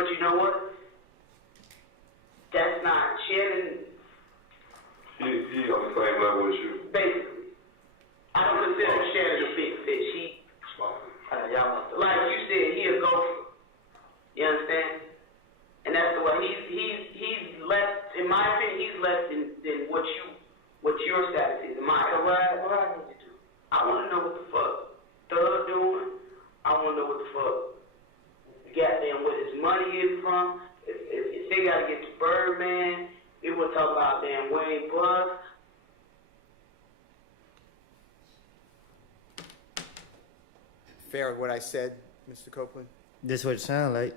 But you know what? That's not Shannon. He on the same level as you. Basically, I don't consider Shannon a big fish. Like you said, he a gopher. You understand? And that's the way he's less. In my opinion, he's less than what your status is. In my opinion. So what I need to do? I want to know what the fuck Thug doing. I want to know what the fuck goddamn where his money is from. If they gotta get to Birdman, we will talk about damn Wayne Bus. Fair what I said, Mr. Copeland? This what it sound like.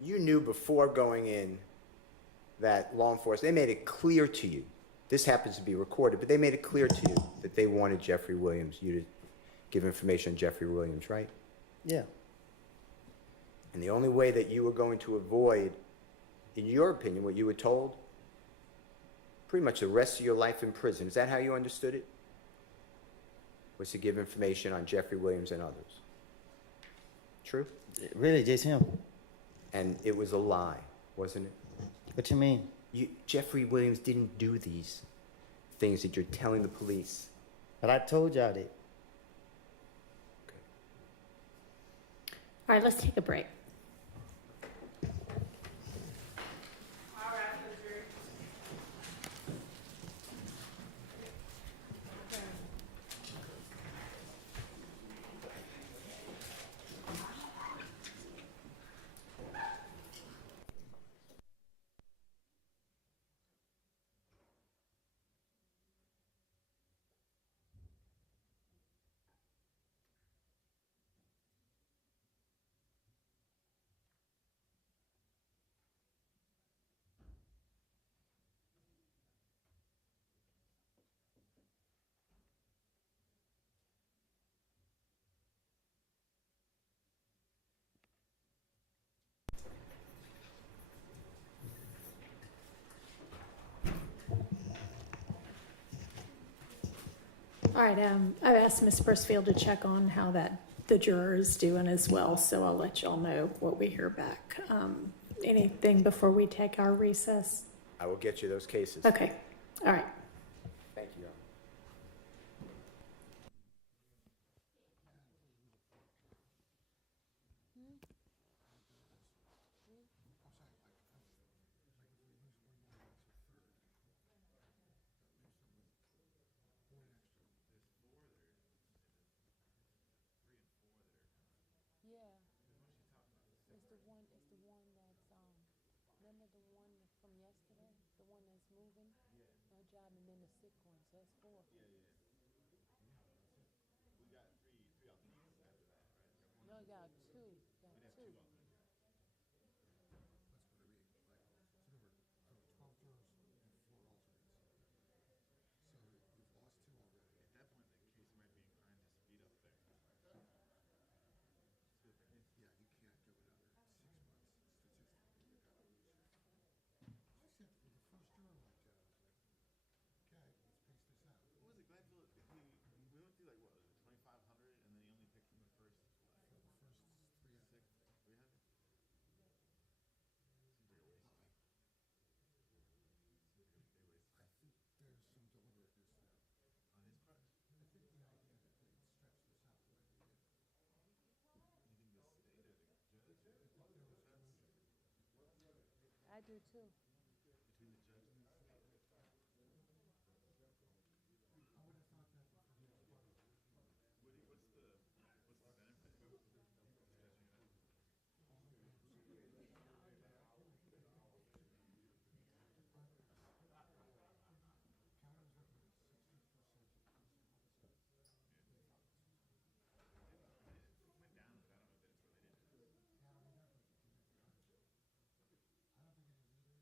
You knew before going in that law enforcement, they made it clear to you, this happens to be recorded, but they made it clear to you that they wanted Jeffrey Williams, you to give information on Jeffrey Williams, right? Yeah. And the only way that you were going to avoid, in your opinion, what you were told, pretty much the rest of your life in prison, is that how you understood it? Was to give information on Jeffrey Williams and others. True? Really, just him. And it was a lie, wasn't it? What you mean? Jeffrey Williams didn't do these things that you're telling the police. But I told y'all that. All right, let's take a break. All right, I've asked Ms. Pursfield to check on how the juror is doing as well, so I'll let y'all know what we hear back. Anything before we take our recess? I will get you those cases. Okay, all right. Thank you, Your Honor. Remember the one from yesterday? The one that's moving? No job, and then the sick one. So that's 4. We got three alternates after that, right? No, you got 2. Got 2. At that point, the case might be inclined to speed up there. What was it, Gladville? We went through like what was it, 2,500, and then he only picked from the first 300. Seems like a waste. Seems like a big waste. I think there's some deliberateness there. On his part? I think the idea that they stretched this out the way they did. You think the state or the judge or the defense? I do too. Between the judge and the state? I would have thought that before he was part of it. What's the benefit of stretching it out? Counties that were 60% of It went down, but I don't know that it's related to this. yeah, I mean, that would be I don't think it is either.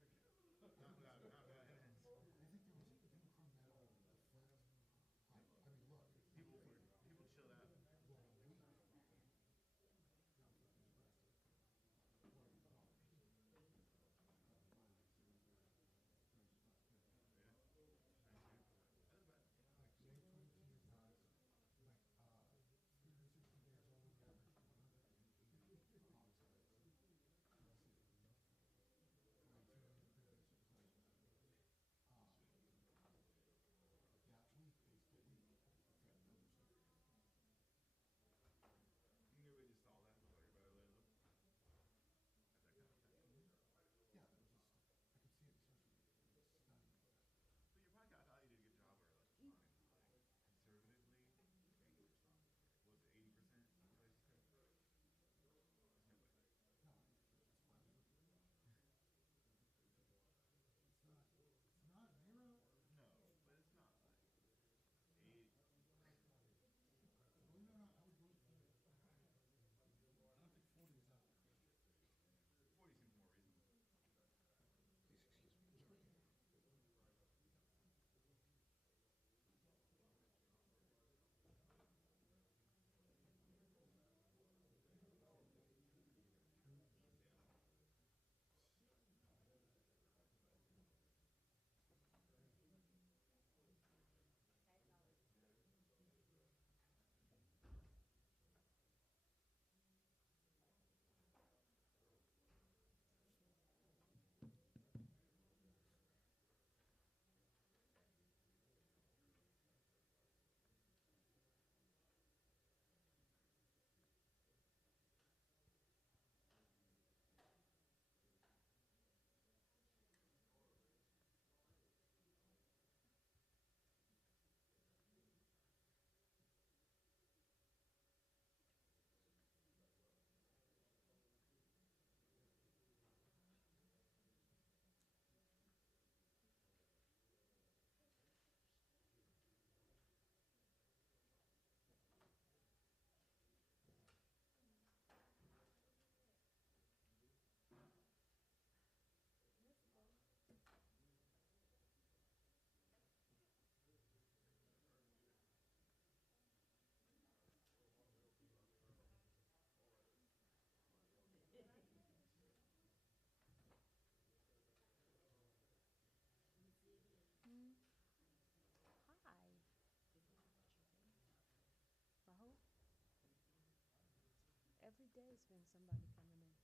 Every day's been somebody coming in.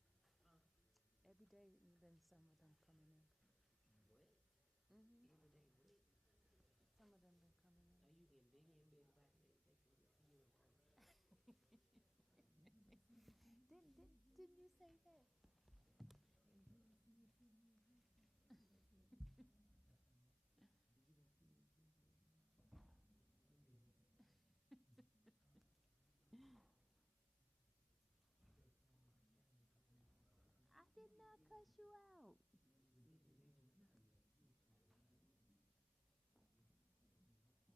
Every day has been some of them coming in. What? Mm-hmm. Every day what? Some of them been coming in. Are you getting bigger and bigger by the day? They can just see you in person. Didn't you say that? I did not cuss you out.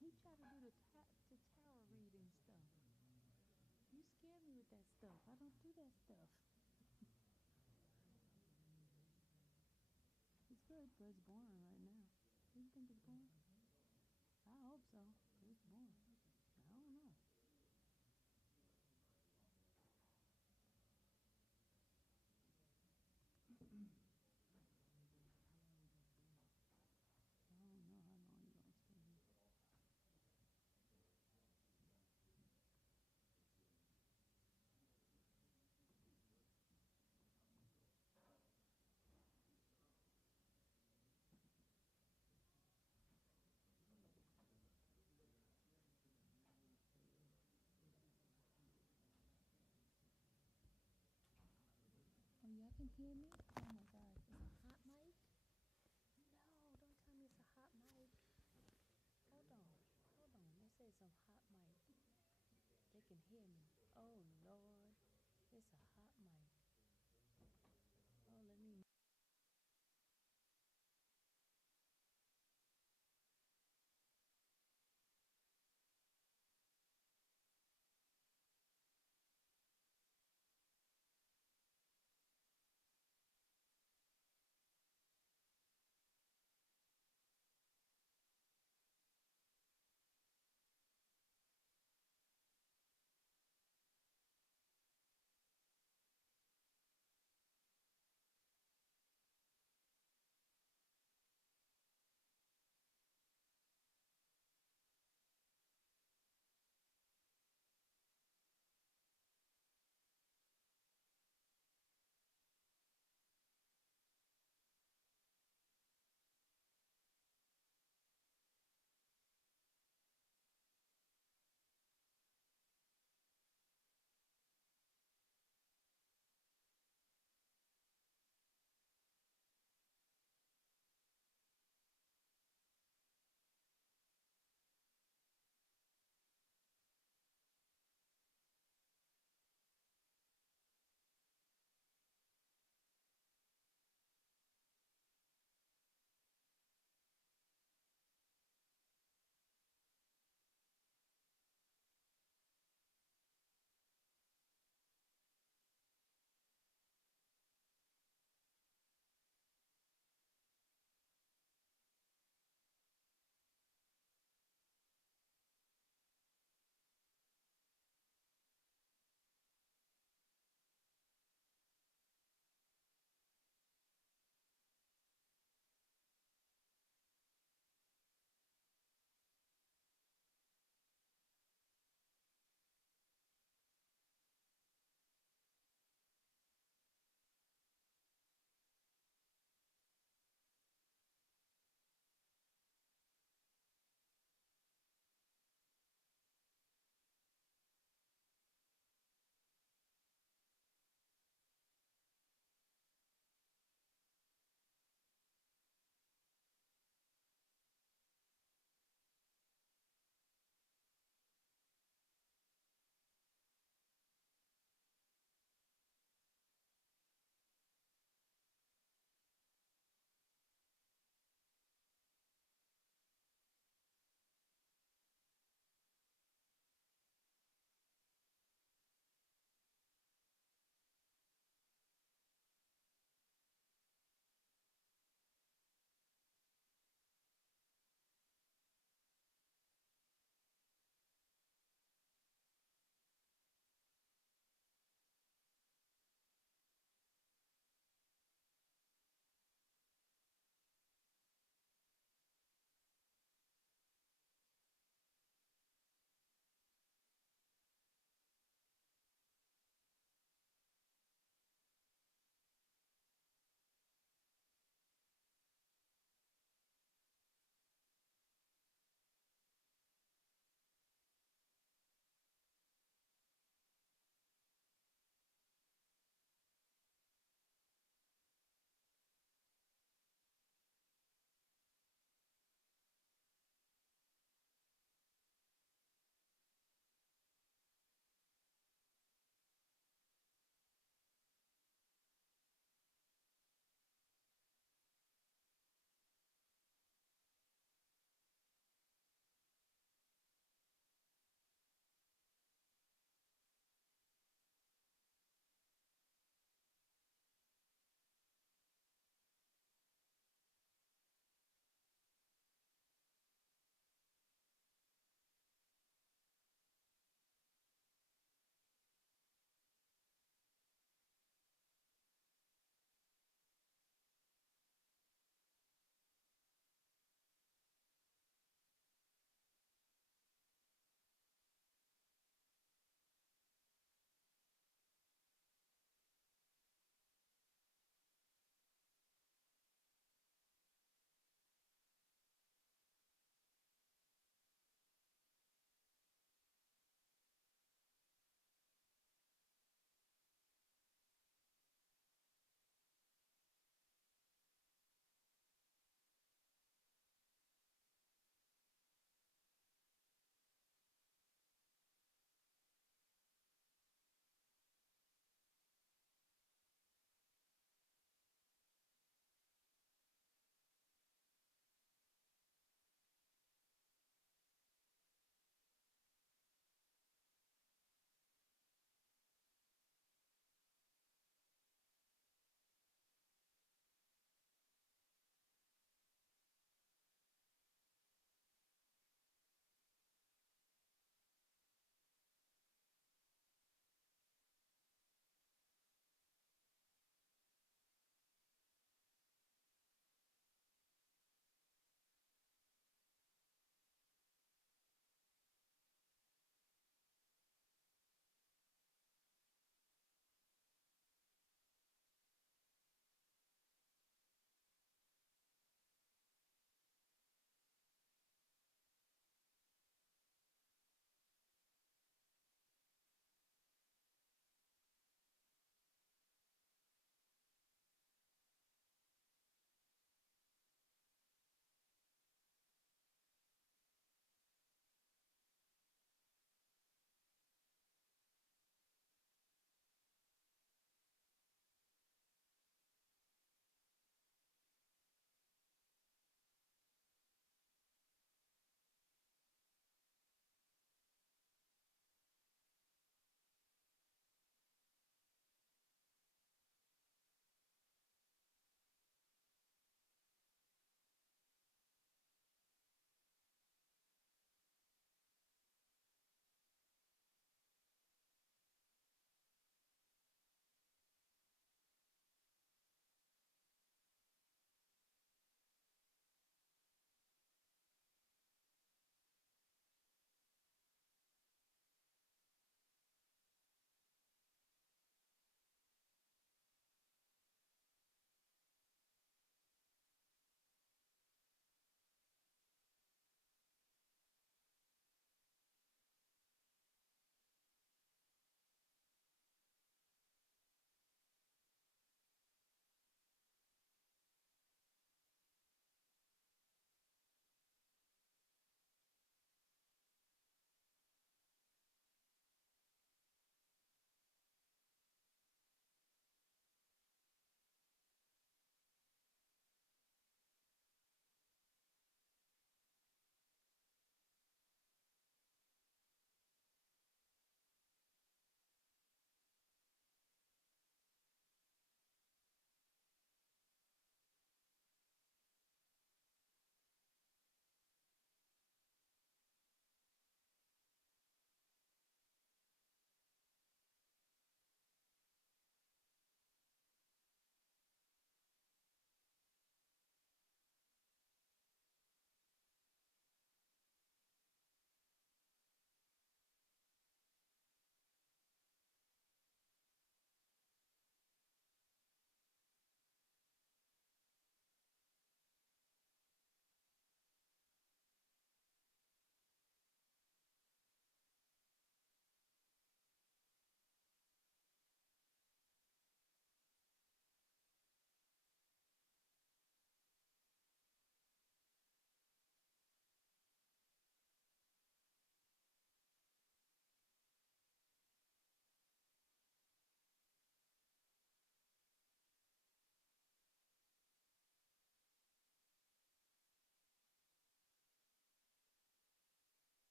He tried to do the tarot reading stuff. You scare me with that stuff. I don't do that stuff. It's good, but it's boring right now. Do you think it's boring? I hope so. It's boring. I don't know. I don't know how long you're gonna stay here. Oh, y'all can hear me? Oh my God, it's a hot mic? No, don't tell me it's a hot mic. Hold on, They say it's a hot mic. They can hear me. Oh Lord, it's a hot mic. Oh, let me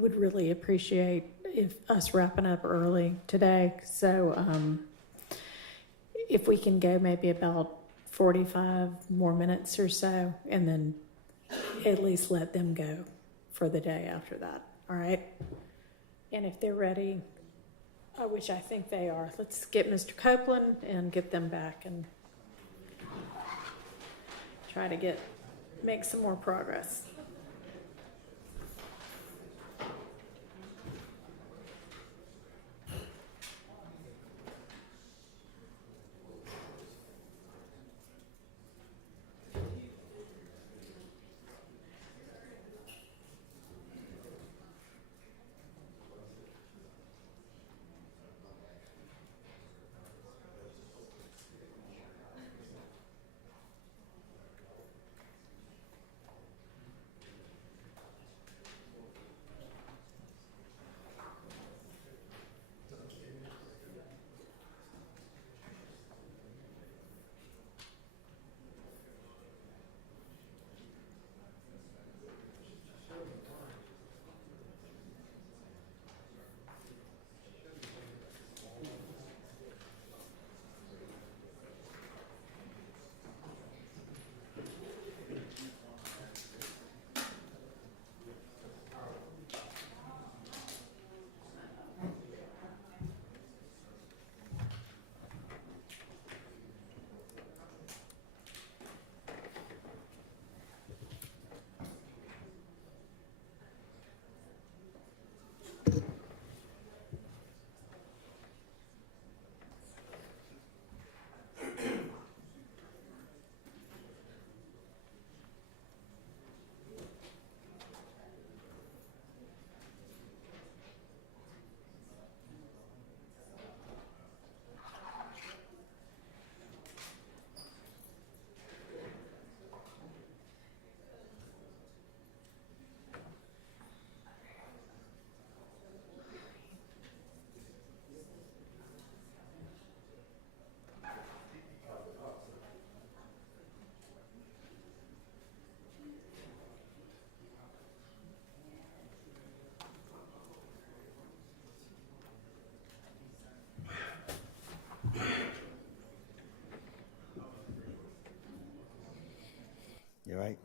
would really appreciate if us wrapping up early today. So if we can go maybe about 45 more minutes or so, and then at least let them go for the day after that. All right? And if they're ready, which I think they are, let's get Mr. Copeland and get them back and try to make some more progress. You're right.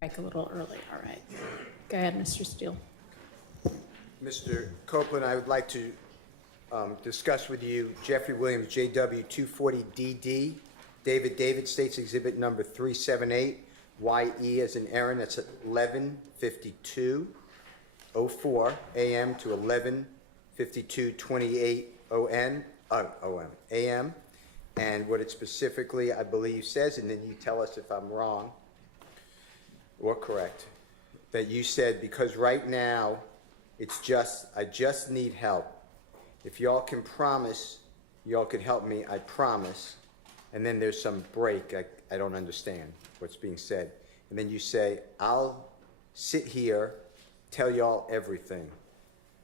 Break a little early. All right. Go ahead, Mr. Steele. Mr. Copeland, I would like to discuss with you Jeffrey Williams, JW 240DD, David States Exhibit number 378, YE as in Aaron, that's at 11:52:04 a.m. to 11:52:28 a.m. And what it specifically, I believe, says, and then you tell us if I'm wrong or correct, that you said, because right now, I just need help. If y'all can promise y'all could help me, I promise. And then there's some break, I don't understand what's being said. And then you say, I'll sit here, tell y'all everything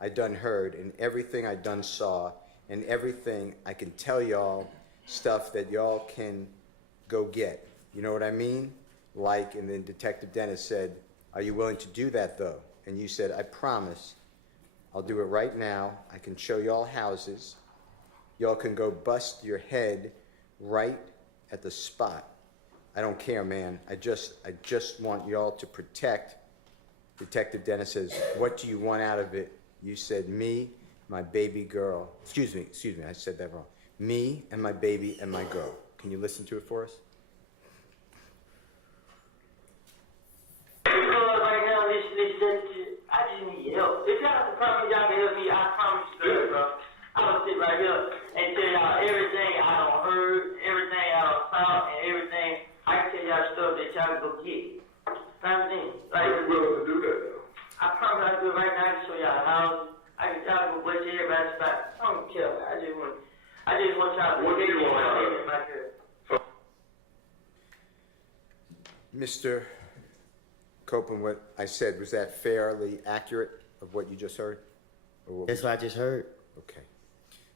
I done heard, and everything I done saw, and everything I can tell y'all, stuff that y'all can go get. You know what I mean? Like, and then Detective Dennis said, are you willing to do that though? And you said, I promise, I'll do it right now. I can show y'all houses. Y'all can go bust your head right at the spot. I don't care, man. I just want y'all to protect. Detective Dennis says, what do you want out of it? You said, me, my baby girl. Excuse me, I said that wrong. Me and my baby and my girl. Can you listen to it for us? Right now, I just need help. If y'all can promise y'all can help me, I promise you, bro. I'm gonna sit right here and tell y'all everything I done heard, everything I done saw, and everything. I can tell y'all stuff that y'all can go get. Understand? Like, Are you willing to do that though? I promise I do it right now. I can show y'all houses. I can y'all go butch everybody's spot. I don't care. I just want y'all to What do you want? my girl. Mr. Copeland, what I said, was that fairly accurate of what you just heard? Or what That's what I just heard. Okay.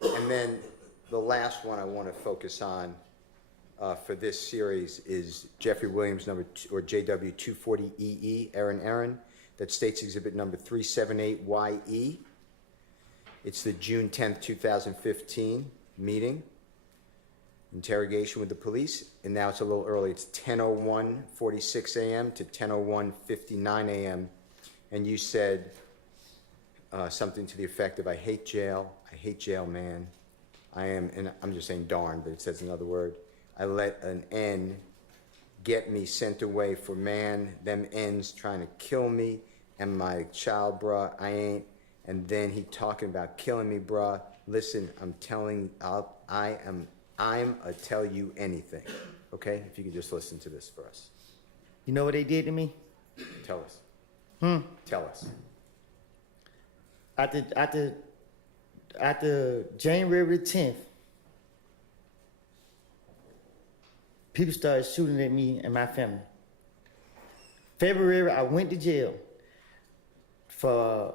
And then the last one I want to focus on for this series is Jeffrey Williams number two, or JW 240EE, Aaron, that states exhibit number 378YE. It's the June 10th, 2015 meeting, interrogation with the police, and now it's a little early. It's 10:01:46 a.m. to 10:01:59 a.m. And you said something to the effect of, I hate jail, man. I am, and I'm just saying darn, but it says another word. I let an N get me sent away for man, them N's trying to kill me and my child, bruh, I ain't. And then he talking about killing me, bruh. Listen, I'm a tell you anything. Okay? If you could just listen to this for us. You know what they did to me? Tell us. Tell us. After January 10th, people started shooting at me and my family. February, I went to jail for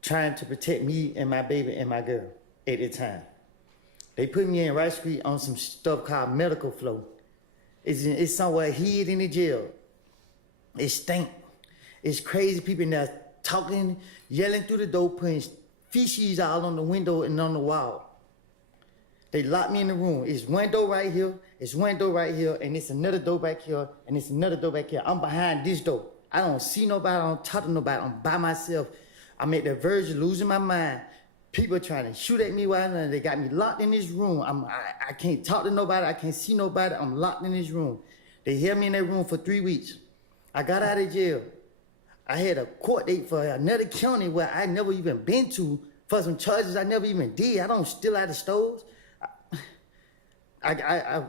trying to protect me and my baby and my girl at the time. They put me in Rice Street on some stuff called medical flow. It's somewhere hid in the jail. It stink. It's crazy people in there talking, yelling through the door, putting feces all on the window and on the wall. They locked me in the room. It's one door right here, it's one door right here, and it's another door back here, and it's another door back here. I'm behind this door. I don't see nobody, I don't talk to nobody, I'm by myself. I'm at the verge of losing my mind. People trying to shoot at me while they got me locked in this room. I can't talk to nobody, I can't see nobody, I'm locked in this room. They held me in that room for 3 weeks. I got out of jail. I had a court date for another county where I never even been to for some charges I never even did. I don't steal out of stores. I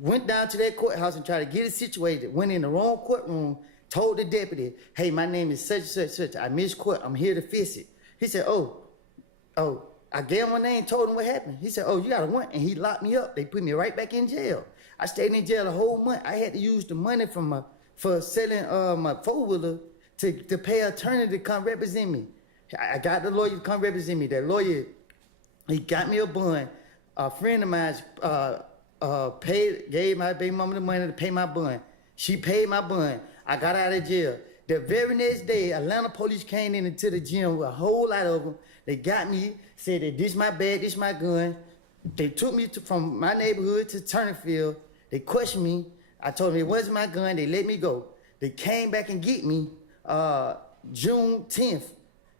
went down to that courthouse and tried to get it situated. Went in the wrong courtroom, told the deputy, hey, my name is such and such, such. I missed court. I'm here to fix it. He said, oh, I gave him my name, told him what happened. He said, oh, you got a warrant, and he locked me up. They put me right back in jail. I stayed in jail a whole month. I had to use the money for selling my four-wheeler to pay an attorney to come represent me. I got the lawyer to come represent me. That lawyer, he got me a bond. A friend of mine gave my baby mama the money to pay my bond. She paid my bond. I got out of jail. The very next day, Atlanta police came into the gym with a whole lot of them. They got me, said that this my bag, this my gun. They took me from my neighborhood to Turnerfield. They questioned me. I told them it wasn't my gun. They let me go. They came back and get me June 10th.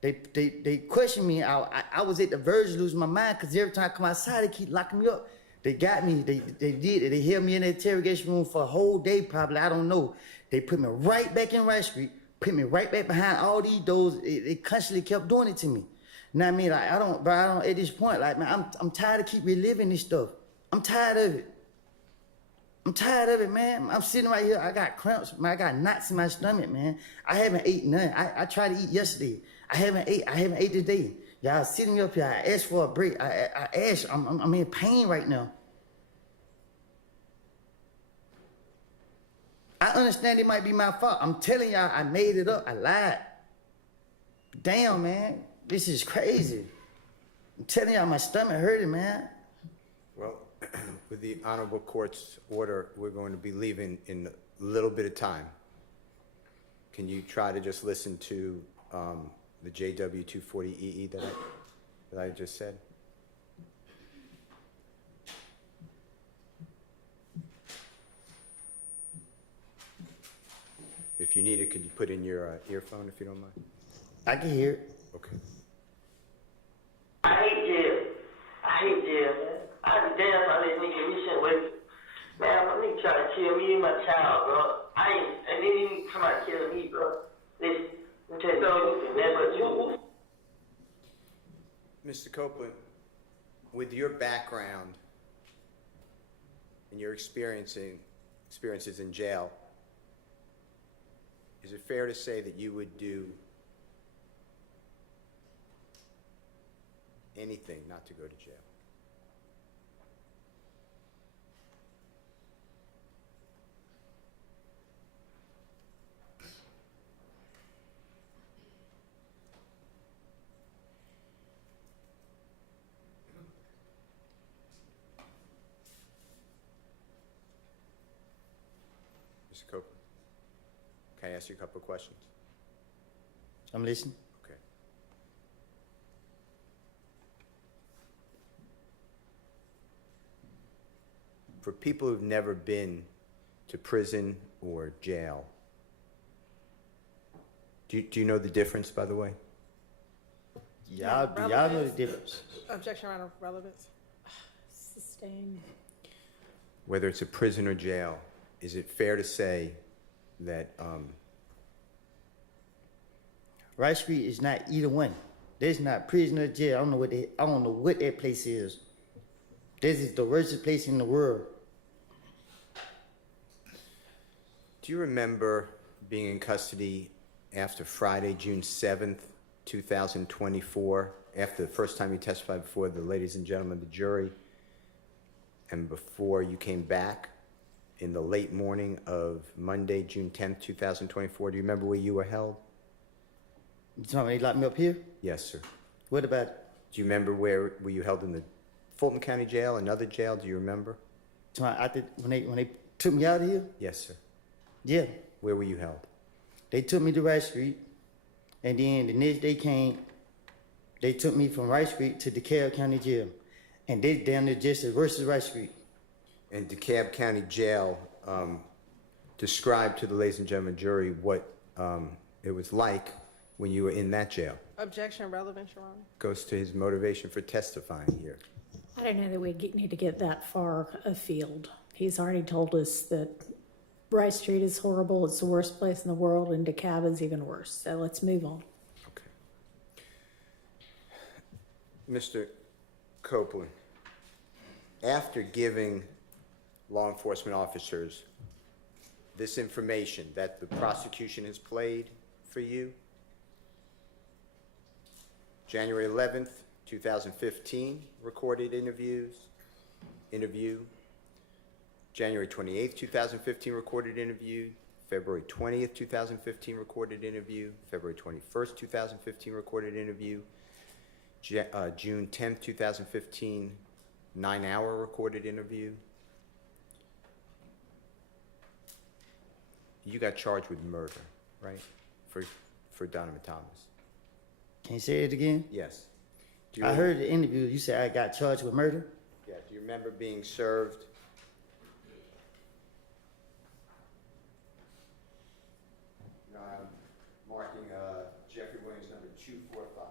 They questioned me. I was at the verge of losing my mind because every time I come outside, they keep locking me up. They got me. They did it. They held me in the interrogation room for a whole day, probably. I don't know. They put me right back in Rice Street, put me right back behind all these doors. They constantly kept doing it to me. Now I mean, like, I don't. At this point, like, man, I'm tired of keep reliving this stuff. I'm tired of it. I'm tired of it, man. I'm sitting right here. I got cramps, man. I got knots in my stomach, man. I haven't ate none. I tried to eat yesterday. I haven't ate today. Y'all sitting me up here. I asked for a break. I asked. I'm in pain right now. I understand it might be my fault. I'm telling y'all, I made it up. I lied. Damn, man. This is crazy. I'm telling y'all, my stomach hurting, man. Well, with the honorable court's order, we're going to be leaving in a little bit of time. Can you try to just listen to the JW 240EE that I just said? If you need it, could you put in your earphone if you don't mind? I can hear it. Okay. I hate jail. I hate jail, man. I'd be damn if I let nigga me shit away. Man, my nigga try to kill me and my child, bro. And then he come out killing me, bro. Listen, I'm telling you, man, but you. Mr. Copeland, with your background and your experiences in jail, is it fair to say that you would do anything not to go to jail? Mr. Copeland, can I ask you a couple of questions? I'm listening. Okay. For people who've never been to prison or jail, do you know the difference, by the way? Y'all know the difference. Objection around relevance. Sustained. Whether it's a prison or jail, is it fair to say that Rice Street is not either one. There's not prison or jail. I don't know what that place is. This is the worst place in the world. do you remember being in custody after Friday, June 7th, 2024, after the first time you testified before the ladies and gentlemen of the jury, and before you came back in the late morning of Monday, June 10th, 2024? Do you remember where you were held? You talking about they locked me up here? Yes, sir. What about it? Do you remember where were you held in the Fulton County Jail, another jail? Do you remember? When they took me out of here? Yes, sir. Yeah. Where were you held? They took me to Rice Street, and then the next day came, they took me from Rice Street to DeKalb County Jail. And they down there just as worse as Rice Street. And DeKalb County Jail, describe to the ladies and gentlemen jury what it was like when you were in that jail. Objection, relevance, Your Honor. Goes to his motivation for testifying here. I don't know that we need to get that far afield. He's already told us that Rice Street is horrible, it's the worst place in the world, and DeKalb is even worse. So let's move on. Okay. Mr. Copeland, after giving law enforcement officers this information that the prosecution has played for you, January 11th, 2015, recorded interview, January 28th, 2015, recorded interview, February 20th, 2015, recorded interview, February 21st, 2015, recorded interview, June 10th, 2015, 9-hour recorded interview. You got charged with murder, right? For Donovan Thomas. Can you say it again? Yes. I heard the interview. You said I got charged with murder? Yeah. Do you remember being served? Marking Jeffrey Williams number 245.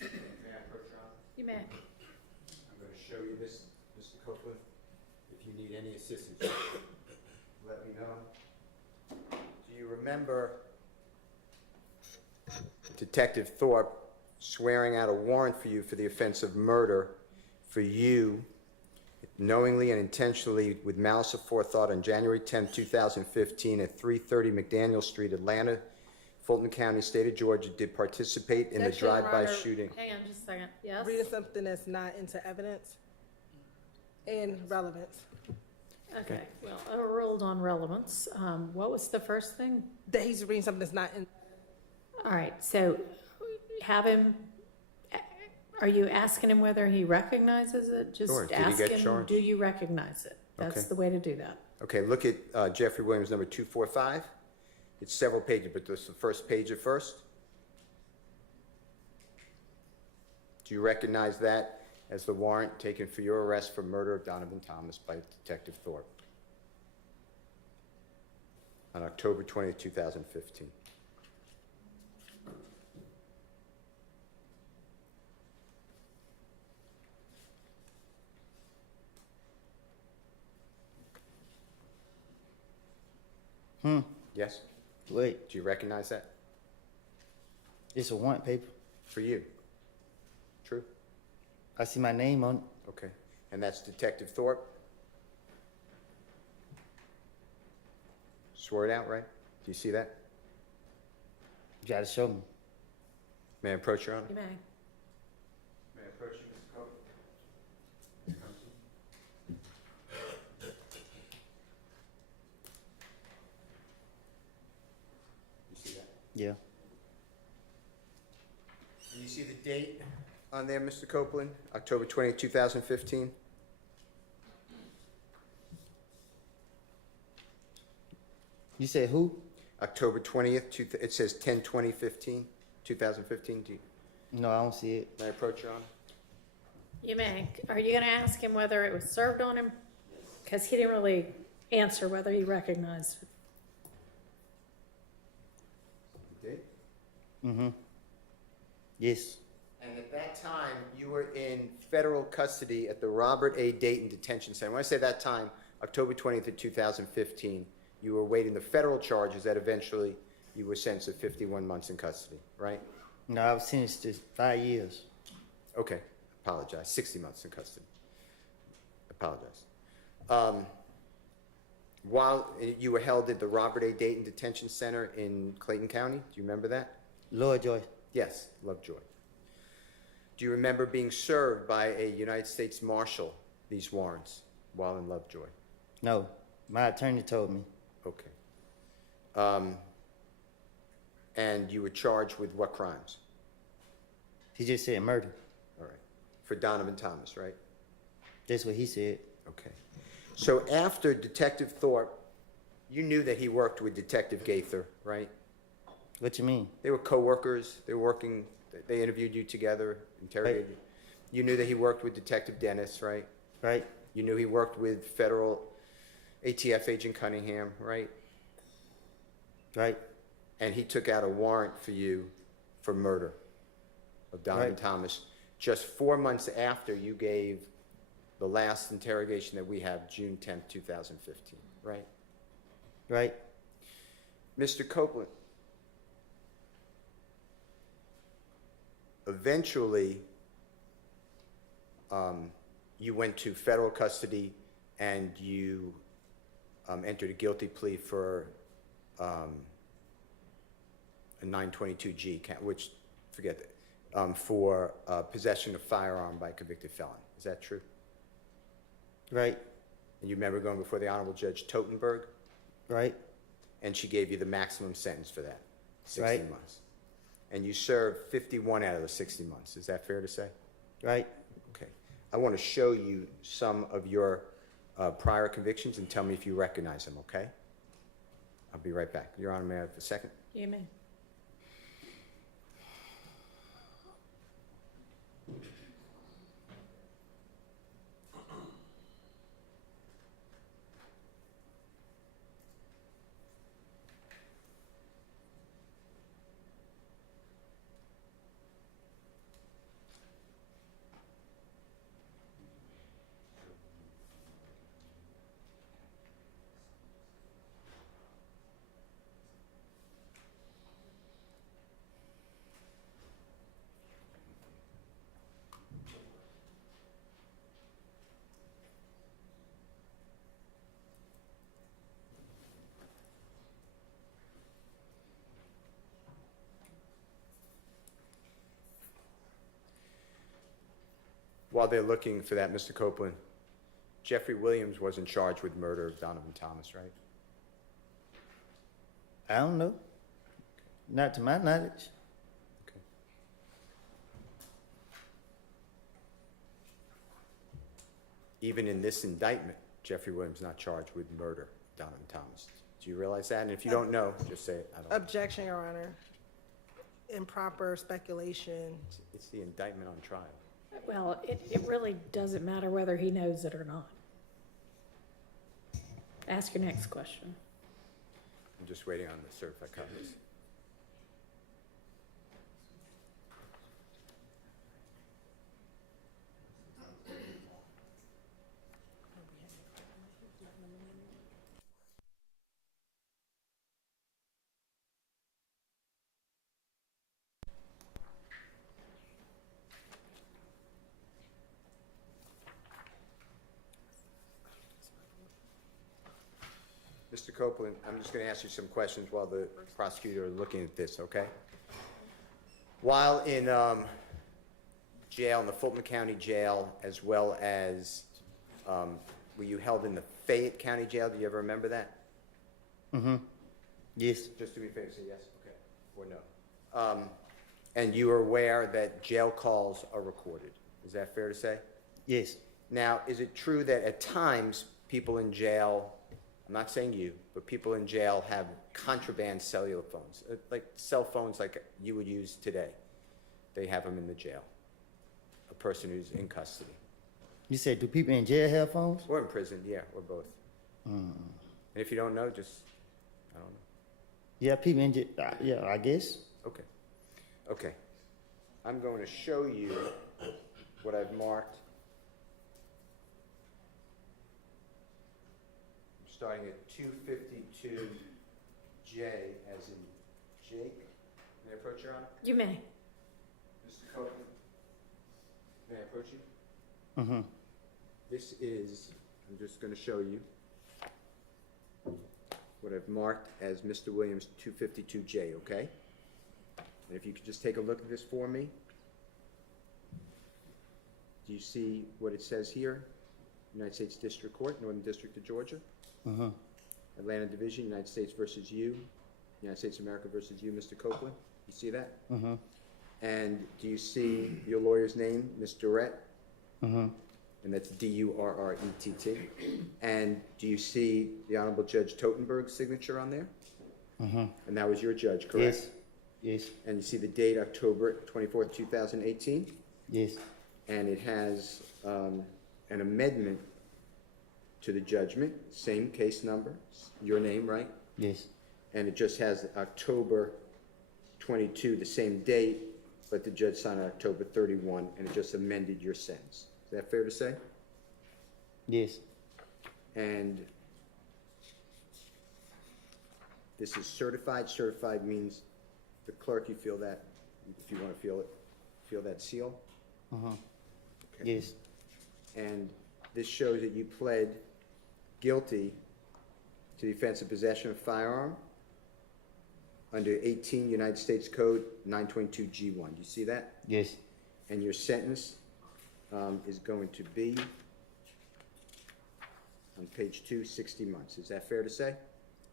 May I approach, Your Honor? You may. I'm going to show you this, Mr. Copeland. If you need any assistance, let me know. Do you remember Detective Thorpe swearing out a warrant for you for the offense of murder for you knowingly and intentionally with malice aforethought on January 10, 2015 at 330 McDaniel Street, Atlanta, Fulton County, state of Georgia, did participate in the Objection, drive-by Ryder. shooting. Hang on just a second. Yes? Reading something that's not into evidence and relevance. Okay, well, overruled on relevance. What was the first thing? That he's reading something that's not in. All right, so have him, are you asking him whether he recognizes it? Sure. Just Did he ask get him, charged? do you recognize it? That's Okay. the way to do that. Okay, look at Jeffrey Williams, number 245. It's several pages, but this is the first page at first. Do you recognize that as the warrant taken for your arrest for murder of Donovan Thomas by Detective Thorpe on October 20th, 2015? Yes? Wait, Do you recognize that? it's a warrant paper. For you? True? I see my name on it. Okay. And that's Detective Thorpe? Swore it out, right? Do you see that? You gotta show me. May I approach your honor? You may. May I approach you, Mr. Cope? You see that? Yeah. And you see the date on there, Mr. Copeland? October 20th, 2015? You said who? October 20th, it says 10/20/15, 2015. No, I don't see it. May I approach your honor? You may. Are you gonna ask him whether it was served on him? Because he didn't really answer whether he recognized it. Date? Mm-hmm. Yes. And at that time, you were in federal custody at the Robert A. Dayton Detention Center. When I say that time, October 20th of 2015, you were awaiting the federal charges that eventually you were sentenced to 51 months in custody, right? No, I was sentenced to 5 years. Okay, apologize, 60 months in custody. Apologize. While you were held at the Robert A. Dayton Detention Center in Clayton County, do you remember that? Lord Joy. Yes, Lovejoy. Do you remember being served by a United States Marshal these warrants while in Lovejoy? No, my attorney told me. Okay. And you were charged with what crimes? He just said murder. All right. For Donovan Thomas, right? That's what he said. Okay. So after Detective Thorpe, you knew that he worked with Detective Gaither, right? What you mean? They were co-workers. They were working, they interviewed you together, interrogated you. You knew that he worked with Detective Dennis, right? Right? You knew he worked with federal ATF agent Cunningham, right? Right? And he took out a warrant for you for murder of Donovan Right. Thomas just 4 months after you gave the last interrogation that we have, June 10th, 2015, right? Right? Mr. Copeland, eventually, you went to federal custody and you entered a guilty plea for a 922G, which, forget that, for possession of firearm by a convicted felon. Is that true? Right? And you remember going before the Honorable Judge Totenberg, Right? and she gave you the maximum sentence for that, 60 Right. months. And you served 51 out of the 60 months. Is that fair to say? Right? Okay. I want to show you some of your prior convictions and tell me if you recognize them, okay? I'll be right back. Your Honor, may I have a second? You may. while they're looking for that, Mr. Copeland, Jeffrey Williams wasn't charged with murder of Donovan Thomas, right? I don't know. Not to my knowledge. Okay. Even in this indictment, Jeffrey Williams not charged with murder of Donovan Thomas. Do you realize that? And if you don't know, just say it. I don't know. Objection, Your Honor. Improper speculation. It's the indictment on trial. Well, it really doesn't matter whether he knows it or not. Ask your next question. I'm just waiting on the certified copies. Mr. Copeland, I'm just going to ask you some questions while the prosecutor is looking at this, okay? While in jail, in the Fulton County Jail, as well as, were you held in the Fayette County Jail? Do you ever remember that? Mm-hmm. Yes. Just to be fair, say yes, okay, or no. And you are aware that jail calls are recorded. Is that fair to say? Yes. Now, is it true that at times people in jail, I'm not saying you, but people in jail have contraband cellular phones, like cell phones like you would use today? They have them in the jail. A person who's in custody. You said, do people in jail have phones? Or in prison, yeah, or both. And if you don't know, just, I don't know. Yeah, people in jail. Yeah, I guess. Okay. Okay. I'm going to show you what I've marked. I'm starting at 252J as in Jake. May I approach, Your Honor? You may. Mr. Copeland, may I approach you? Mm-hmm. This is, I'm just going to show you what I've marked as Mr. Williams 252J, okay? And if you could just take a look at this for me. Do you see what it says here? United States District Court, Northern District of Georgia. Mm-hmm. Atlanta Division, United States versus you. United States of America versus you, Mr. Copeland. You see that? Mm-hmm. And do you see your lawyer's name, Ms. Durrett? Mm-hmm. And that's D-U-R-R-E-T-T. And do you see the Honorable Judge Totenberg's signature on there? Mm-hmm. And that was your judge, correct? Yes. Yes. And you see the date, October 24th, 2018? Yes. And it has an amendment to the judgment, same case number, your name, right? Yes. And it just has October 22, the same date, but the judge signed on October 31, and it just amended your sentence. Is that fair to say? Yes. And this is certified. Certified means the clerk, you feel that, if you want to feel it, feel that seal? Uh-huh. Okay. Yes. And this shows that you pled guilty to the offense of possession of a firearm under 18 United States Code 922G1. Do you see that? Yes. And your sentence is going to be, on page 2, 60 months. Is that fair to say?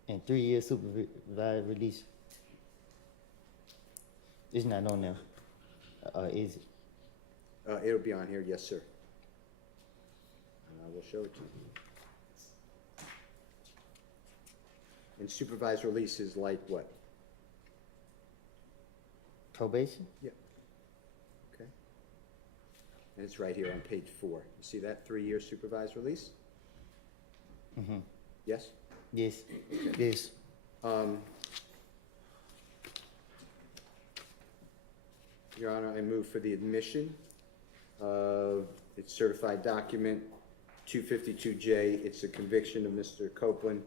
And 3 years supervised release. It's not on there. Is it? It'll be on here, yes, sir. And I will show it to you. And supervised release is like what? Probation? Yep. Okay. And it's right here on page 4. You see that 3-year supervised release? Mm-hmm. Yes? Yes. Yes. Your Honor, I move for the admission of its certified document 252J. It's a conviction of Mr. Copeland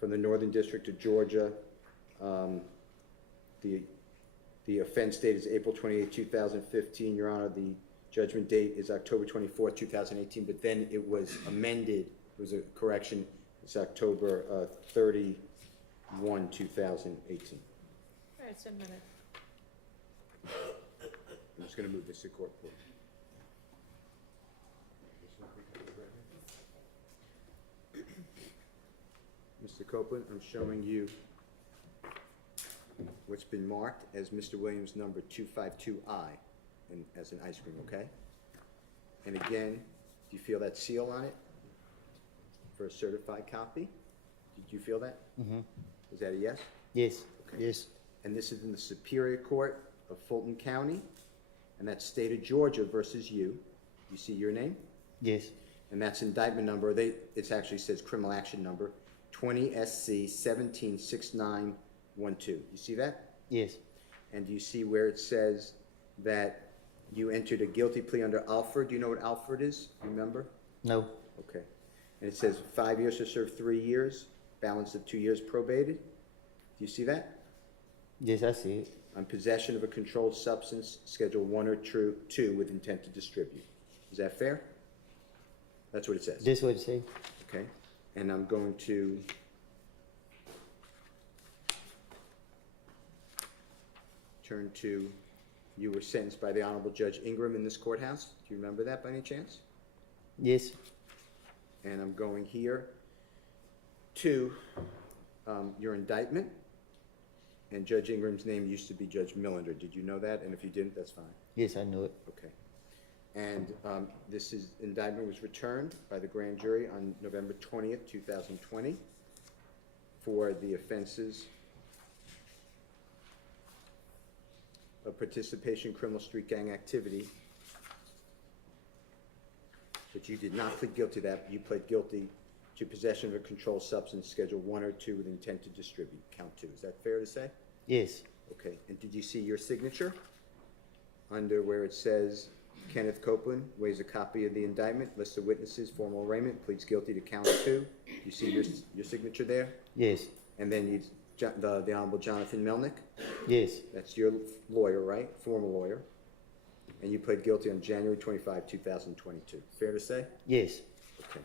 from the Northern District of Georgia. The offense date is April 28, 2015. Your Honor, the judgment date is October 24, 2018, but then it was amended. It was a correction. It's October 31, 2018. All right, it's a minute. I'm just going to move this to court, please. Mr. Copeland, I'm showing you what's been marked as Mr. Williams number 252I and as an ice cream, okay? And again, do you feel that seal on it for a certified copy? Did you feel that? Mm-hmm. Is that a yes? Yes. Okay. Yes. And this is in the Superior Court of Fulton County, and that's State of Georgia versus you. You see your name? Yes. And that's indictment number, it actually says criminal action number, 20 SC 176912. You see that? Yes. And do you see where it says that you entered a guilty plea under Alford? Do you know what Alford is? Remember? No. Okay. And it says 5 years to serve 3 years, balance of 2 years probated. Do you see that? Yes, I see it. On possession of a controlled substance, Schedule 1 or 2 with intent to distribute. Is that fair? That's what it says. That's what it say. Okay. And I'm going to turn to, you were sentenced by the Honorable Judge Ingram in this courthouse. Do you remember that by any chance? Yes. And I'm going here to your indictment. And Judge Ingram's name used to be Judge Millender. Did you know that? And if you didn't, that's fine. Yes, I know it. Okay. And this indictment was returned by the grand jury on November 20th, 2020 for the offenses of participation in criminal street gang activity. But you did not plead guilty to that. You pled guilty to possession of a controlled substance, Schedule 1 or 2 with intent to distribute, count 2. Is that fair to say? Yes. Okay. And did you see your signature under where it says Kenneth Copeland waives a copy of the indictment, list of witnesses, formal arraignment, pleads guilty to count 2? You see your signature there? Yes. And then the Honorable Jonathan Melnick? Yes. That's your lawyer, right? Former lawyer. And you pled guilty on January 25, 2022. Fair to say? Yes. Okay.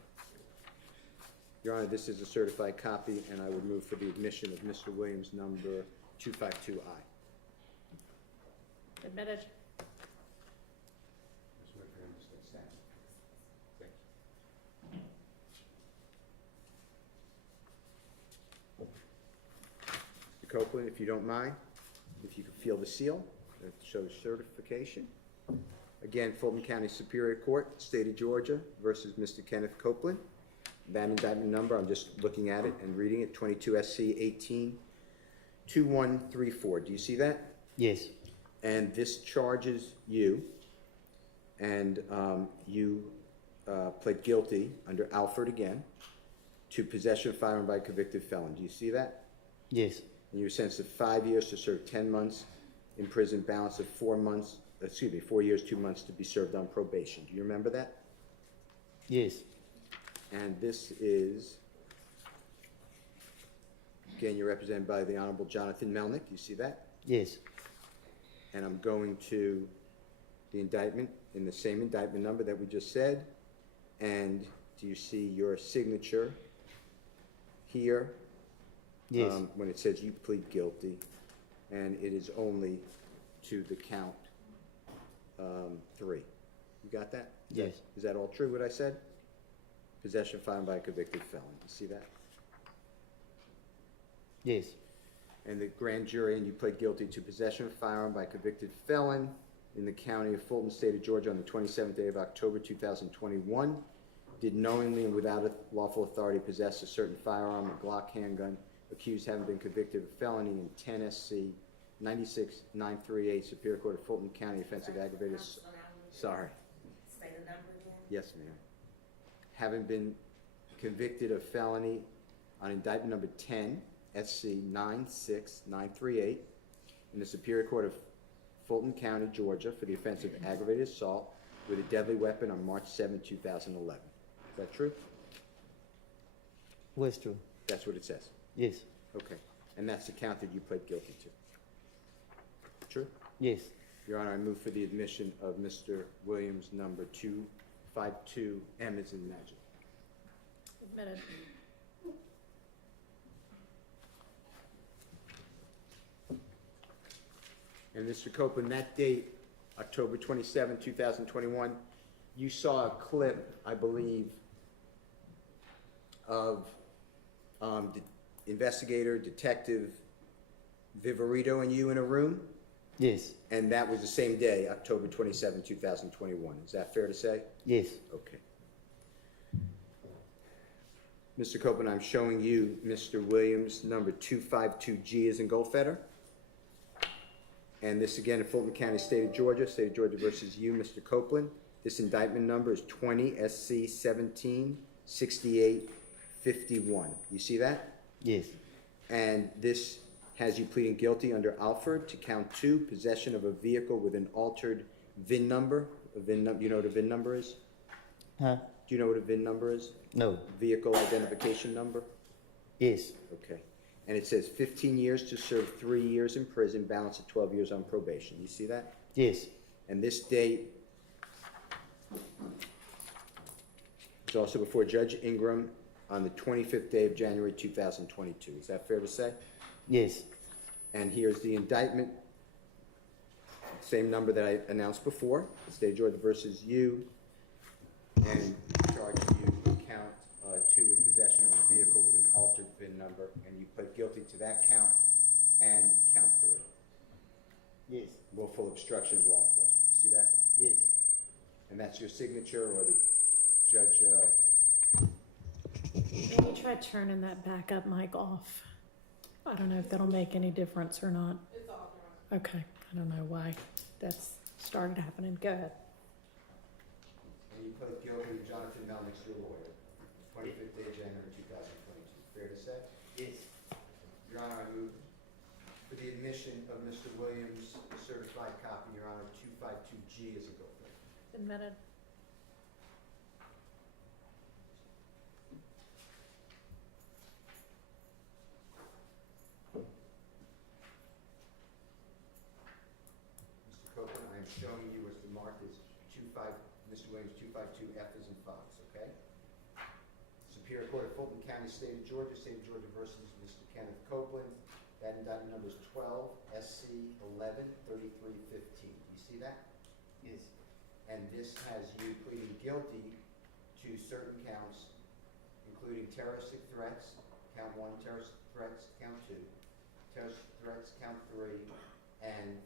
Your Honor, this is a certified copy, and I would move for the admission of Mr. Williams, number 252I. Admitted. Mr. Copeland, if you don't mind, if you could feel the seal, that shows certification. Again, Fulton County Superior Court, State of Georgia versus Mr. Kenneth Copeland. That indictment number, I'm just looking at it and reading it, 22 SC 182134. Do you see that? Yes. And this charges you, and you pled guilty under Alford again to possession of firearm by a convicted felon. Do you see that? Yes. And you were sentenced to 5 years to serve 10 months in prison, balance of 4 years, 2 months to be served on probation. Do you remember that? Yes. And this is, again, you're represented by the Honorable Jonathan Melnick. You see that? Yes. And I'm going to the indictment in the same indictment number that we just said. And do you see your signature here? Yes. When it says you plead guilty, and it is only to the count 3. You got that? Yes. Is that all true, what I said? Possession of firearm by a convicted felon. You see that? Yes. And the grand jury, and you pled guilty to possession of firearm by a convicted felon in the county of Fulton, State of Georgia, on the 27th day of October 2021. Did knowingly and without a lawful authority possess a certain firearm, a Glock handgun, accused having been convicted of felony in 10 SC 96938, Superior Court of Fulton County, offensive aggravated. Sorry. Say the number again. Yes, ma'am. Having been convicted of felony on indictment number 10 SC 96938 in the Superior Court of Fulton County, Georgia, for the offense of aggravated assault with a deadly weapon on March 7, 2011. Is that true? What's true? That's what it says. Yes. Okay. And that's the count that you pled guilty to. True? Yes. Your Honor, I move for the admission of Mr. Williams, number 252M as in magic. Admitted. And Mr. Copeland, that date, October 27, 2021, you saw a clip, I believe, of investigator, detective Viverito and you in a room, Yes. and that was the same day, October 27, 2021. Is that fair to say? Yes. Okay. Mr. Copeland, I'm showing you Mr. Williams, number 252G is in Goldfeder. And this again in Fulton County, State of Georgia versus you, Mr. Copeland. This indictment number is 20 SC 17 68 51. You see that? Yes. And this has you pleading guilty under Alford to count 2, possession of a vehicle with an altered VIN number. You know what a VIN number is? Huh? Do you know what a VIN number is? No. Vehicle identification number? Yes. Okay. And it says 15 years to serve 3 years in prison, balance of 12 years on probation. You see that? Yes. And this date is also before Judge Ingram on the 25th day of January 2022. Is that fair to say? Yes. And here's the indictment, same number that I announced before, State of Georgia versus you, and charge you with count 2 with possession of a vehicle with an altered VIN number, and you pled guilty to that count and count 3. Yes. Willful obstruction of law enforcement. You see that? Yes. And that's your signature, or the judge, Maybe try turning that backup mic off. I don't know if that'll make any difference or not. It's off. Okay, I don't know why that's started happening. Go ahead. and you pled guilty to Jonathan Melnick's your lawyer, 25th day of January 2022. Fair to say? Yes. Your Honor, I move for the admission of Mr. Williams' certified copy, Your Honor, 252G is a go for. Admitted. Mr. Copeland, I am showing you as the mark is Mr. Williams 252F is in Fox, okay? Superior Court of Fulton County, State of Georgia versus Mr. Kenneth Copeland. That indictment number is 12 SC 11 3315. You see that? Yes. And this has you pleading guilty to certain counts, including terroristic threats, count 1, terrorist threats, count 2, terrorist threats, count 3, and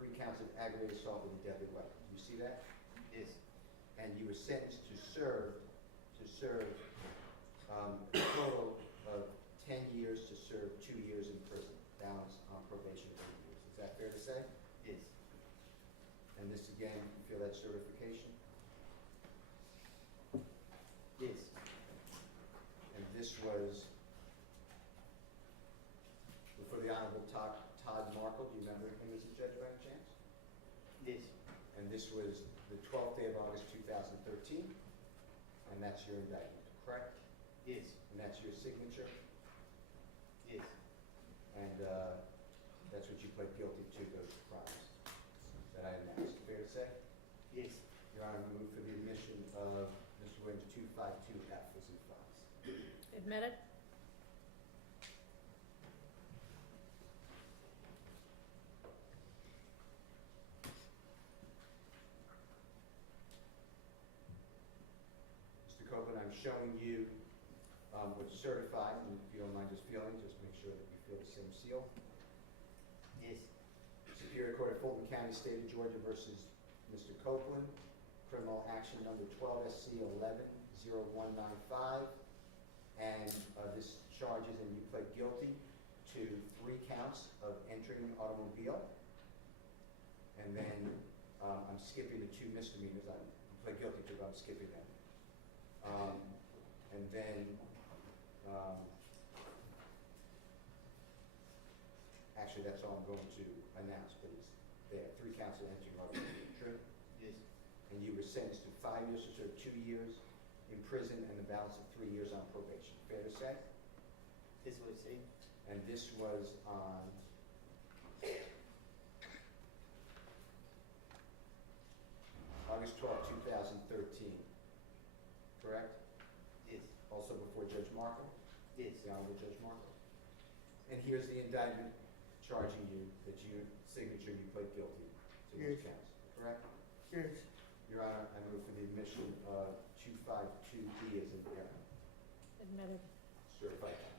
3 counts of aggravated assault with a deadly weapon. You see that? Yes. And you were sentenced to serve a total of 10 years to serve 2 years in prison, balance on probation of 8 years. Is that fair to say? Yes. And this again, you feel that certification? Yes. And this was before the Honorable Todd Markle. Do you remember him as a judge by any chance? Yes. And this was the 12th day of August 2013, and that's your indictment, correct? Yes. And that's your signature, Yes. and that's what you pled guilty to, those crimes that I announced. Fair to say? Yes. Your Honor, I move for the admission of Mr. Williams 252F as in files. Admitted. Mr. Copeland, I'm showing you what's certified, and if you don't mind just feeling, just make sure that you feel the same seal. Yes. Superior Court of Fulton County, State of Georgia versus Mr. Copeland, criminal action number 12 SC 110195, and this charges, and you pled guilty to 3 counts of entering an automobile, and then I'm skipping the 2 misdemeanors. I pled guilty to, but I'm skipping them. And then actually, that's all I'm going to announce, but it's there. 3 counts of entering automobile. True? Yes. And you were sentenced to 5 years to serve 2 years in prison and the balance of 3 years on probation. Fair to say? This is what it say? And this was on August 12, 2013. Correct? Yes. Also before Judge Markle? Yes. The Honorable Judge Markle. And here's the indictment charging you that your signature, you pled guilty to those Yes. counts. Correct? Yes. Your Honor, I move for the admission of 252E as an error. Admitted. Certified copy.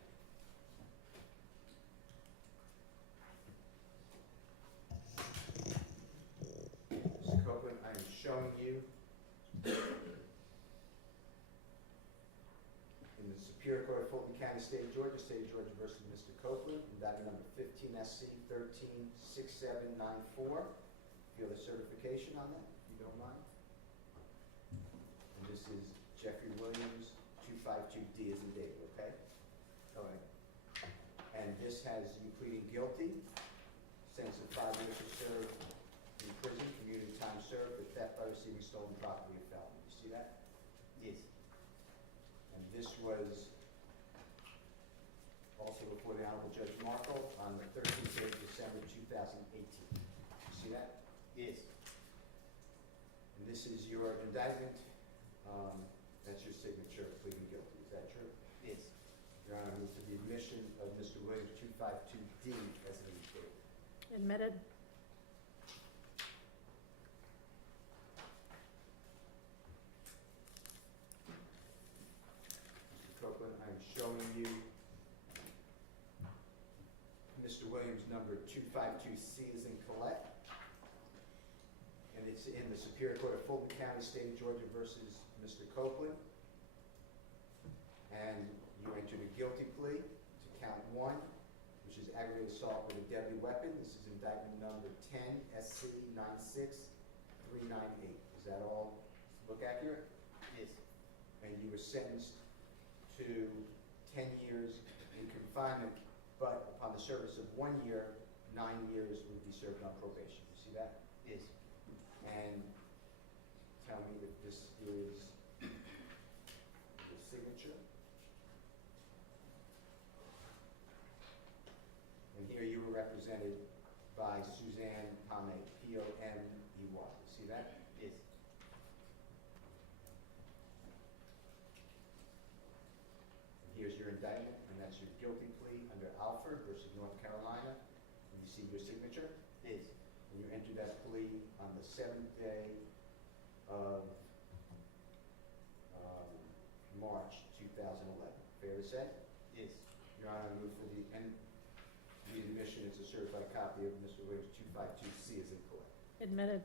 In the Superior Court of Fulton County, State of Georgia versus Mr. Copeland, indictment number 15 SC 136794. Feel the certification on that, if you don't mind. And this is Jeffrey Williams, 252D as in David, okay? All right. And this has you pleading guilty, sentence of 5 years to serve in prison, community time served for theft by receiving stolen property of felony. You see that? Yes. And this was also before the Honorable Judge Markle on the 13th day of December 2018. You see that? Yes. And this is your indictment. That's your signature pleading guilty. Is that true? Yes. Your Honor, I move for the admission of Mr. Williams 252D as an indicator. Admitted. Mr. Copeland, I am showing you Mr. Williams number 252C as in Colette. And it's in the Superior Court of Fulton County, State of Georgia versus Mr. Copeland. And you entered a guilty plea to count 1, which is aggravated assault with a deadly weapon. This is indictment number 10 SC 96398. Is that all look accurate? Yes. And you were sentenced to 10 years in confinement, but upon the service of 1 year, 9 years would be served on probation. You see that? Yes. And tell me if this is the signature. And here you were represented by Suzanne Pomey, Pomey. You see that? Yes. And here's your indictment, and that's your guilty plea under Alford versus North Carolina. And you see your signature? Yes. And you entered that plea on the 7th day of March 2011. Fair to say? Yes. Your Honor, I move for the admission is a certified copy of Mr. Williams 252C as in court. Admitted.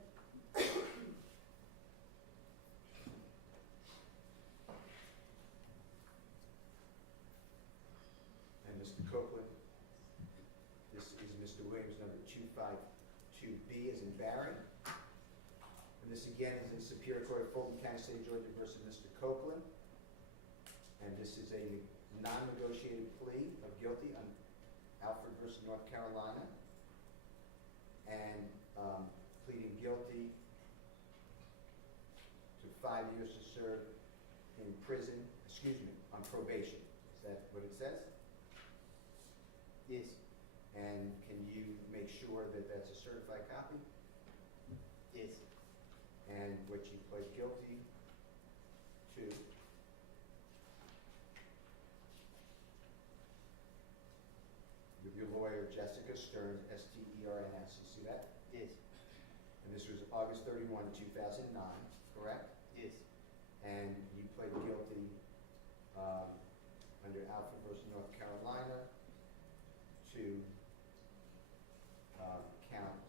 And Mr. Copeland, this is Mr. Williams number 252B as in Barry. And this again is in Superior Court of Fulton County, State of Georgia versus Mr. Copeland. And this is a non-negotiated plea of guilty on Alford versus North Carolina, and pleading guilty to 5 years to serve in prison, on probation. Is that what it says? Yes. And can you make sure that that's a certified copy? Yes. And what you pled guilty to with your lawyer, Jessica Stearns, Stearns. You see that? Yes. And this was August 31, 2009, correct? Yes. And you pled guilty under Alfred versus North Carolina to count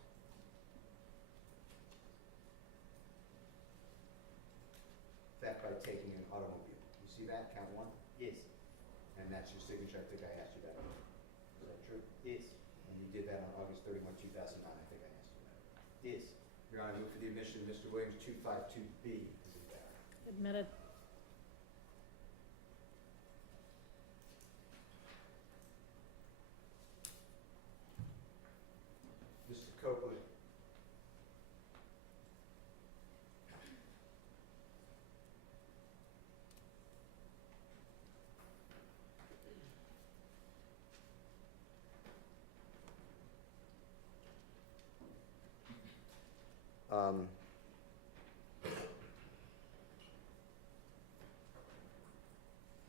theft by taking an automobile. You see that? Count 1? Yes. And that's your signature. I think I asked you that. Is that true? Yes. And you did that on August 31, 2009. I think I asked you that. Yes. Your Honor, I move for the admission of Mr. Williams 252B. Admitted. Mr. Copeland.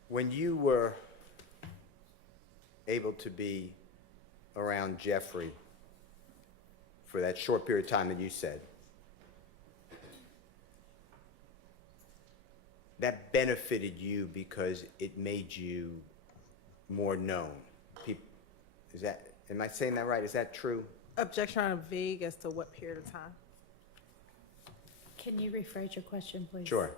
When you were able to be around Jeffrey for that short period of time that you said, that benefited you because it made you more known. Am I saying that right? Is that true? Objection on vague as to what period of time? Can you rephrase your question, please? Sure.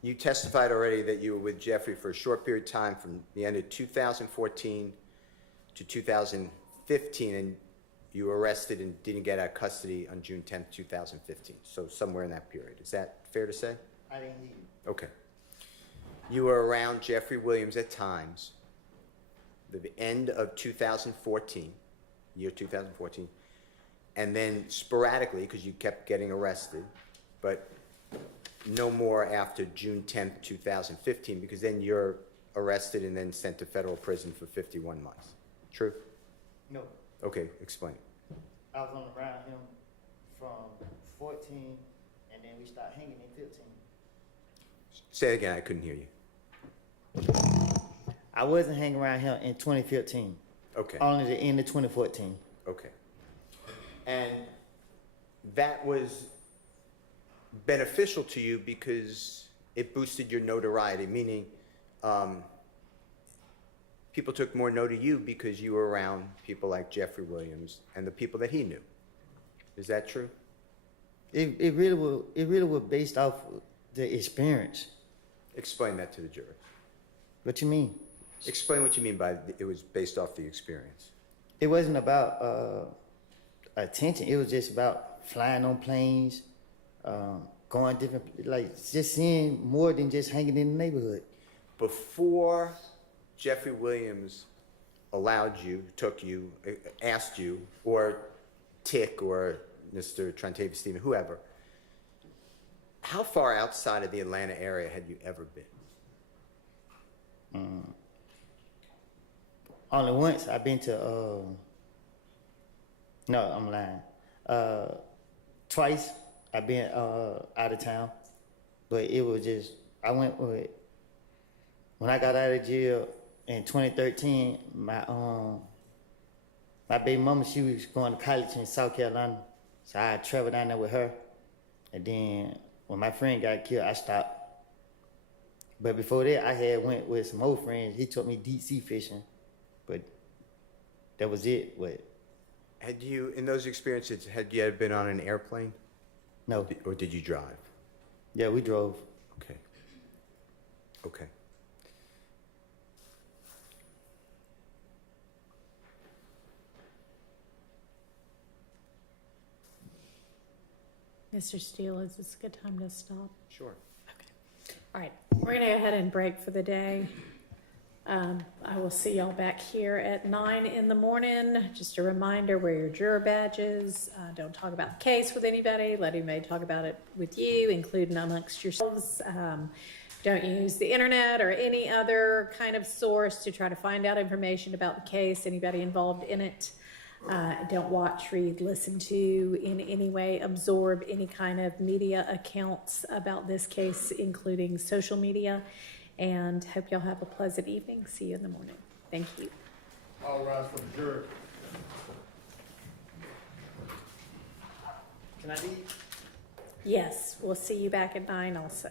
You testified already that you were with Jeffrey for a short period of time from the end of 2014 to 2015, and you were arrested and didn't get out of custody on June 10th, 2015. So somewhere in that period. Is that fair to say? I didn't hear you. Okay. You were around Jeffrey Williams at times, the end of 2014, year 2014, and then sporadically, because you kept getting arrested, but no more after June 10th, 2015, because then you're arrested and then sent to federal prison for 51 months. True? No, Okay, explain. I was on around him from 14, and then we started hanging in 15. Say it again, I couldn't hear you. I wasn't hanging around him in 2015. Okay. Only the end of 2014. Okay. And that was beneficial to you because it boosted your notoriety, meaning people took more note of you because you were around people like Jeffrey Williams and the people that he knew. Is that true? It really was based off the experience. Explain that to the jury. What you mean? Explain what you mean by it was based off the experience. It wasn't about attention. It was just about flying on planes, going different, like just seeing more than just hanging in the neighborhood. Before Jeffrey Williams allowed you, took you, asked you, or Tick or Mr. Trentavious Stephen, whoever, how far outside of the Atlanta area had you ever been? Only once I've been to, no, I'm lying. Twice I've been out of town, but it was just, I went with, when I got out of jail in 2013, my baby mama, she was going to college in South Carolina, so I traveled down there with her, and then when my friend got killed, I stopped. But before that, I had went with some old friends. He took me deep sea fishing, but that was it. But Had you, in those experiences, had you ever been on an airplane? no, Or did you drive? yeah, we drove. Okay. Okay. Mr. Steele, is this a good time to stop? Sure. All right, we're gonna go ahead and break for the day. I will see y'all back here at 9 in the morning. Just a reminder, wear your juror badges. Don't talk about the case with anybody. Let anybody talk about it with you, including amongst yourselves. Don't use the internet or any other kind of source to try to find out information about the case, anybody involved in it. Don't watch, read, listen to, in any way absorb any kind of media accounts about this case, including social media. And hope y'all have a pleasant evening. See you in the morning. Thank you. All rise for the jury. Can I leave? Yes, we'll see you back at 9 also.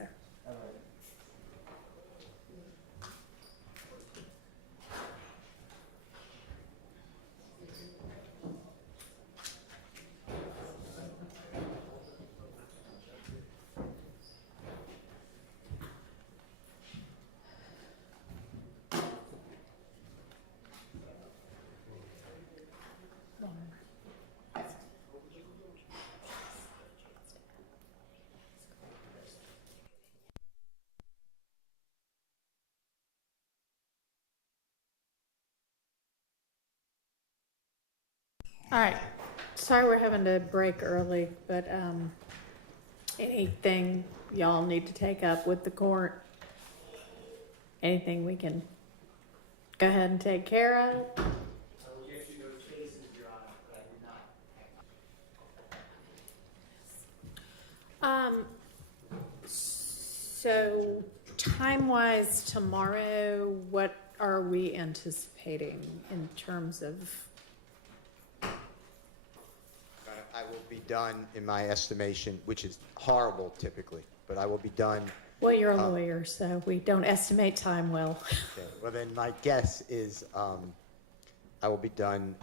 All right, sorry we're having to break early, but anything y'all need to take up with the court? Anything we can go ahead and take care of? So time-wise tomorrow, what are we anticipating in terms of? I will be done, in my estimation, which is horrible typically, but I will be done. Well, you're a lawyer, so we don't estimate time well. Okay. Well, then my guess is I will be done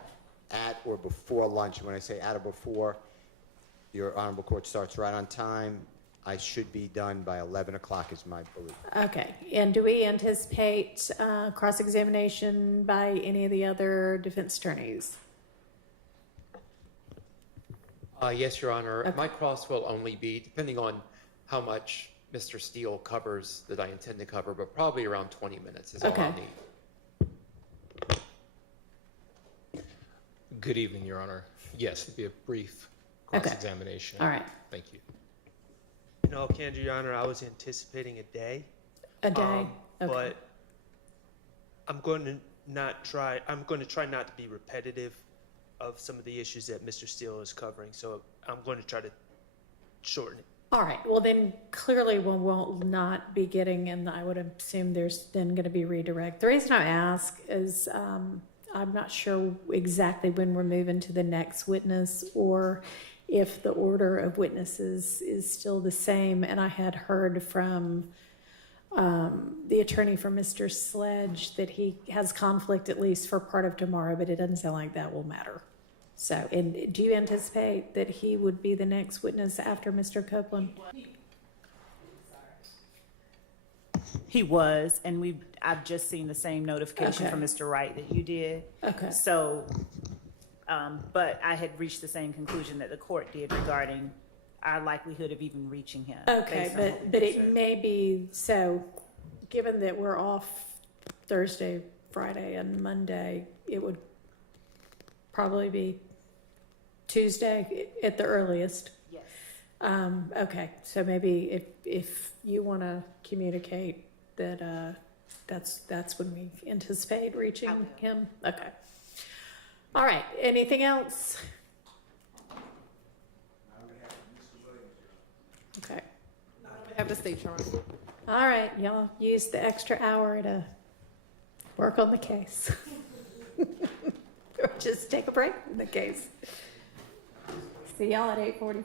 at or before lunch. When I say at or before, Your honorable court starts right on time. I should be done by 11 o'clock is my belief. Okay, and do we anticipate cross-examination by any of the other defense attorneys? Yes, Your Honor. Okay. My cross will only be, depending on how much Mr. Steele covers that I intend to cover, but probably around 20 minutes is all I'll Okay. need. Good evening, Your Honor. Yes, it'd be a brief Okay. cross-examination. All right, Thank you. In all candor, Your Honor, I was anticipating a day. a day? Okay. But I'm going to try not to be repetitive of some of the issues that Mr. Steele is covering. So I'm going to try to shorten it. All right, well then clearly we will not be getting, and I would assume there's then going to be redirect. The reason I ask is I'm not sure exactly when we're moving to the next witness or if the order of witnesses is still the same. And I had heard from the attorney for Mr. Sledge that he has conflict at least for part of tomorrow, but it doesn't sound like that will matter. So, and do you anticipate that he would be the next witness after Mr. Copeland? He was, and I've just seen the same notification Okay. from Mr. Wright that you did. Okay. So, but I had reached the same conclusion that the court did regarding our likelihood of even reaching him. Okay, based on what we but it observed. may be, so, given that we're off Thursday, Friday, and Monday, it would probably be Tuesday at the earliest. Yes. Okay, so maybe if you want to communicate that, that's when we anticipate I reaching will. him? Okay. All right, anything else? Okay. Have the state, Your Honor. All right, y'all use the extra hour to work on the case. Or just take a break from the case. See y'all at 8:40.